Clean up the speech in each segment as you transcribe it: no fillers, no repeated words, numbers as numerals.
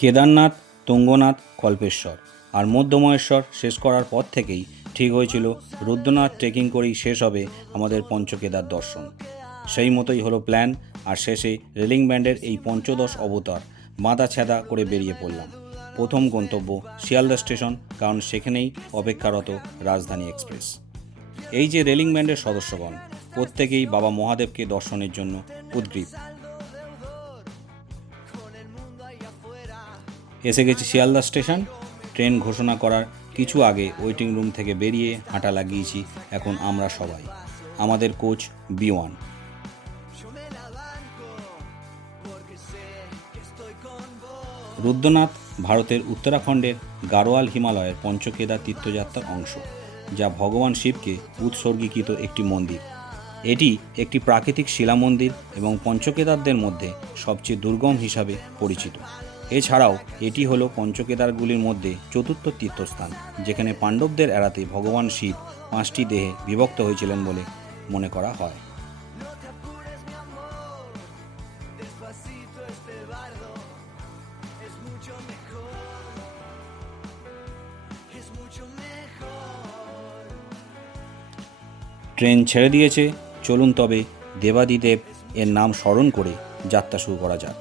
কেদারনাথ, তুঙ্গনাথ, কল্পেশ্বর আর মধ্যমহেশ্বর শেষ করার পর থেকেই ঠিক হয়েছিল রুদ্রনাথ ট্রেকিং করেই শেষ হবে আমাদের পঞ্চকেদার দর্শন। সেই মতোই হলো প্ল্যান, আর শেষে রেলিং ব্যান্ডের এই পঞ্চদশ অবতার বাঁধা ছেঁদা করে বেরিয়ে পড়লাম। প্রথম গন্তব্য শিয়ালদা স্টেশন, কারণ সেখানেই অপেক্ষারত রাজধানী এক্সপ্রেস। এই যে রেলিং ব্যান্ডের সদস্যগণ, প্রত্যেকেই বাবা মহাদেবকে দর্শনের জন্য উদ্গ্রীব। এসে গেছি শিয়ালদা স্টেশন। ট্রেন ঘোষণা করার কিছু আগে ওয়েটিং রুম থেকে বেরিয়ে হাঁটা লাগিয়েছি এখন আমরা সবাই। আমাদের কোচ B1। রুদ্রনাথ ভারতের উত্তরাখণ্ডের গাড়োয়াল হিমালয়ের পঞ্চকেদার তীর্থযাত্রার অংশ, যা ভগবান শিবকে উৎসর্গীকৃত একটি মন্দির। এটি একটি প্রাকৃতিক শিলা মন্দির এবং পঞ্চকেদারদের মধ্যে সবচেয়ে দুর্গম হিসাবে পরিচিত। এছাড়াও এটি হলো পঞ্চকেদারগুলির মধ্যে চতুর্থ তীর্থস্থান, যেখানে পাণ্ডবদের এড়াতে ভগবান শিব 5টি দেহে বিভক্ত হয়েছিলেন বলে মনে করা হয়। ট্রেন ছেড়ে দিয়েছে, চলুন তবে দেবাদিদেব এর নাম স্মরণ করে যাত্রা শুরু করা যাক।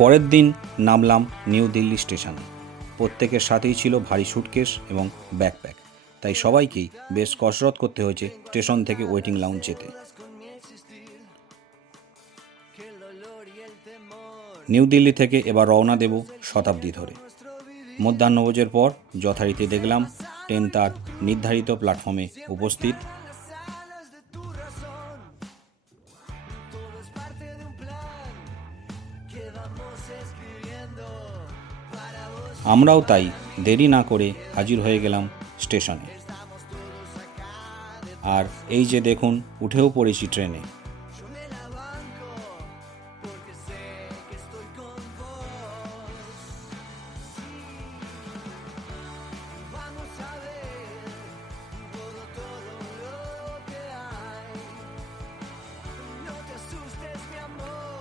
পরের দিন নামলাম নিউ দিল্লি স্টেশনে। প্রত্যেকের সাথেই ছিল ভারী সুটকেস এবং ব্যাকপ্যাক, তাই সবাইকেই বেশ কসরত করতে হয়েছে স্টেশন থেকে ওয়েটিং লাউঞ্জ যেতে। নিউ দিল্লি থেকে এবার রওনা দেব শতাব্দী ধরে। মধ্যাহ্নভোজের পর যথারীতি দেখলাম ট্রেন তার নির্ধারিত প্ল্যাটফর্মে উপস্থিত। আমরাও তাই দেরি না করে হাজির হয়ে গেলাম স্টেশনে। আর এই যে দেখুন, উঠেও পড়েছি ট্রেনে।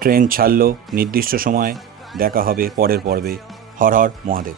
ট্রেন ছাড়লো নির্দিষ্ট সময়। দেখা হবে পরের পর্বে। হর হর মহাদেব।